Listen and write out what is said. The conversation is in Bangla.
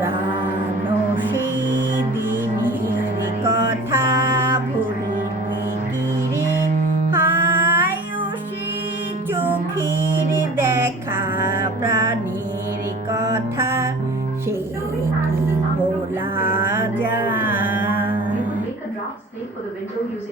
পুরানো সেই দিনের কথা ভুলবি কি রে? হায় ও সেই চোখের দেখা প্রাণের কথা সে কি ভোলা যায়?